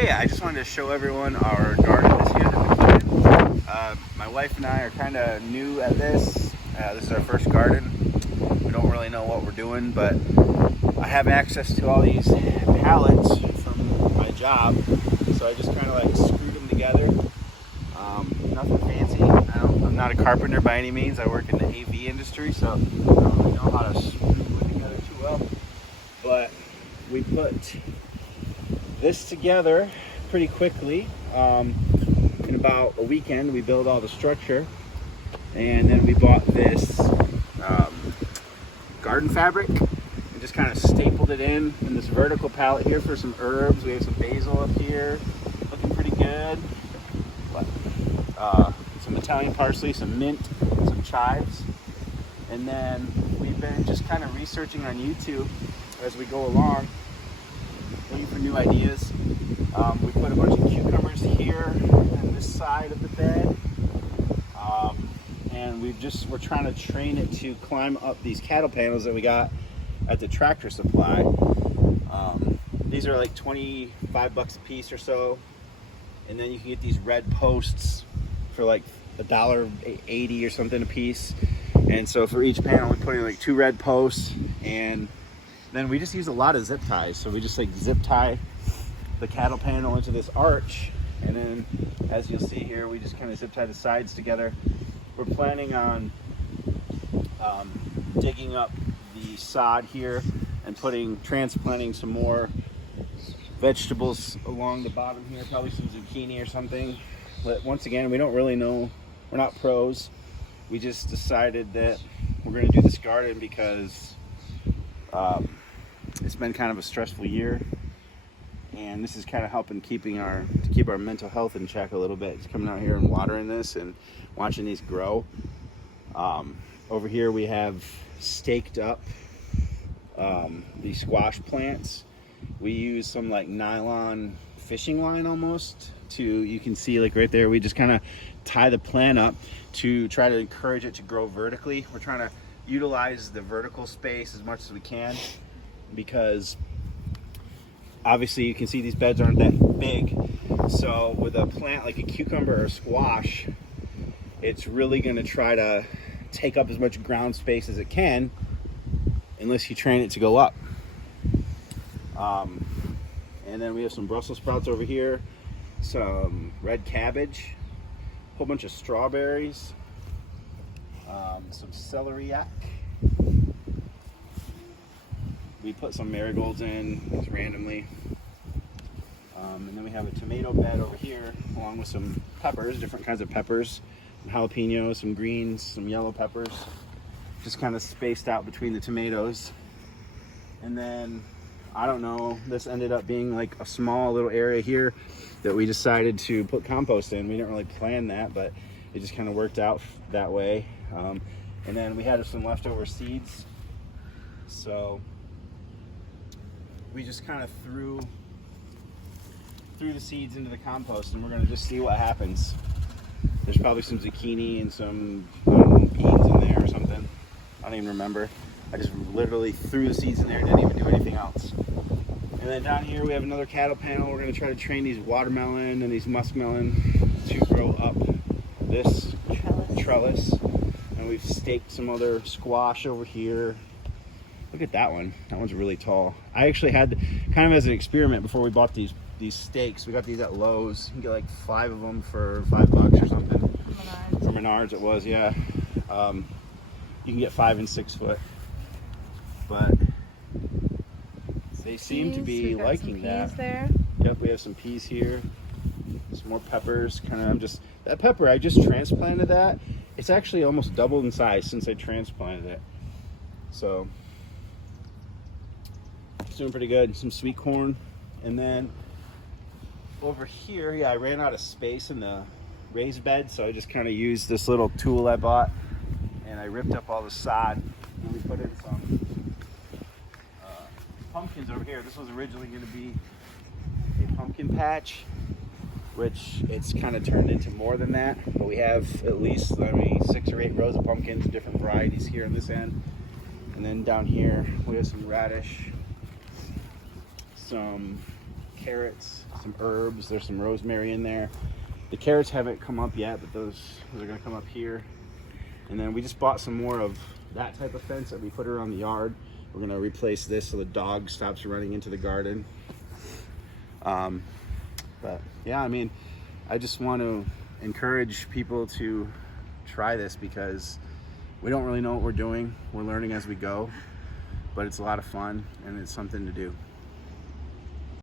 Hey, I just wanted to show everyone our garden this year that we put in. My wife and I are kind of new at this. This is our first garden. We don't really know what we're doing, but I have access to all these pallets from my job, so I just kind of like screwed them together. Nothing fancy. I'm not a carpenter by any means. I work in the AV industry, so I don't really know how to screw wood together too well. But we put this together pretty quickly. In about a weekend, we built all the structure, and then we bought this garden fabric and just kind of stapled it in this vertical pallet here for some herbs. We have some basil up here, looking pretty good. Some Italian parsley, some mint, some chives, and then we've been just kind of researching on YouTube as we go along, looking for new ideas. We put a bunch of cucumbers here on this side of the bed, and we're trying to train it to climb up these cattle panels that we got at the Tractor Supply. These are like 25 bucks a piece or so, and then you can get these red posts for like $1.80 or something a piece. And so for each panel, we put in like 2 red posts, and then we just use a lot of zip ties. So we just like zip tie the cattle panel into this arch, and then as you'll see here, we just kind of zip tie the sides together. We're planning on digging up the sod here and transplanting some more vegetables along the bottom here, probably some zucchini or something. But once again, we don't really know. We're not pros. We just decided that we're going to do this garden because it's been kind of a stressful year, and this is kind of helping keep our mental health in check a little bit. Just coming out here and watering this and watching these grow. Over here we have staked up these squash plants. We use some like nylon fishing line almost you can see like right there, we just kind of tie the plant up to try to encourage it to grow vertically. We're trying to utilize the vertical space as much as we can, because obviously you can see these beds aren't that big. So with a plant like a cucumber or squash, it's really going to try to take up as much ground space as it can unless you train it to go up. And then we have some Brussels sprouts over here, some red cabbage, a whole bunch of strawberries, some celeriac. We put some marigolds in just randomly. And then we have a tomato bed over here along with some peppers, different kinds of peppers, some jalapenos, some greens, some yellow peppers, just kind of spaced out between the tomatoes. And then, I don't know, this ended up being like a small little area here that we decided to put compost in. We didn't really plan that, but it just kind of worked out that way. And then we had some leftover seeds, so we just kind of threw the seeds into the compost, and we're going to just see what happens. There's probably some zucchini and some, I don't know, beans in there or something. I don't even remember. I just literally threw the seeds in there and didn't even do anything else. And then down here we have another cattle panel. We're going to try to train these watermelon and these muskmelon to grow up this trellis. And we've staked some other squash over here. Look at that one. That one's really tall. I actually had, kind of as an experiment before we bought these stakes, we got these at Lowe's. You can get like 5 of them for $5 or something. For Menards it was, yeah. You can get 5 and 6 foot. But they seem to be liking that. There. Yep, we have some peas here. Some more peppers. That pepper, I just transplanted that. It's actually almost doubled in size since I transplanted it. So it's doing pretty good. Some sweet corn. And then over here, yeah, I ran out of space in the raised bed, so I just kind of used this little tool I bought, and I ripped up all the sod, and we put in some pumpkins over here. This was originally going to be a pumpkin patch, which it's kind of turned into more than that, but we have at least 6 or 8 rows of pumpkins, different varieties here on this end. And then down here we have some radish, some carrots, some herbs. There's some rosemary in there. The carrots haven't come up yet, but those are gonna come up here. And then we just bought some more of that type of fence that we put around the yard. We're gonna replace this so the dog stops running into the garden. But yeah, I mean, I just want to encourage people to try this because we don't really know what we're doing. We're learning as we go, but it's a lot of fun and it's something to do.